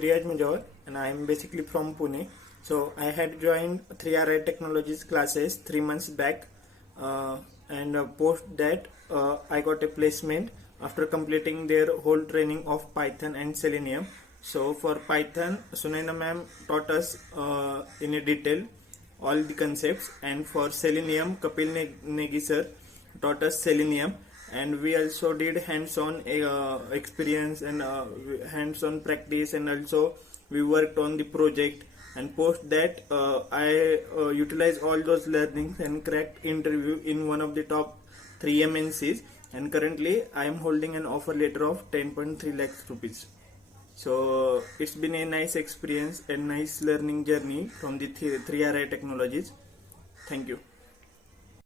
Riyaj and I am basically from Pune. So I had joined 3RI Technologies classes 3 months back, and post that I got a placement after completing their whole training of Python and Selenium. So for Python, Sunaina ma'am taught us in a detail all the concepts, and for Selenium, Kapil Negi sir taught us Selenium, and we also did hands-on experience and hands-on practice, and also we worked on the project. And post that I utilized all those learnings and cracked interview in one of the top 3 MNCs, and currently I am holding an offer letter of 10.3 lakhs rupees. So it's been a nice experience and nice learning journey from the 3RI Technologies. Thank you.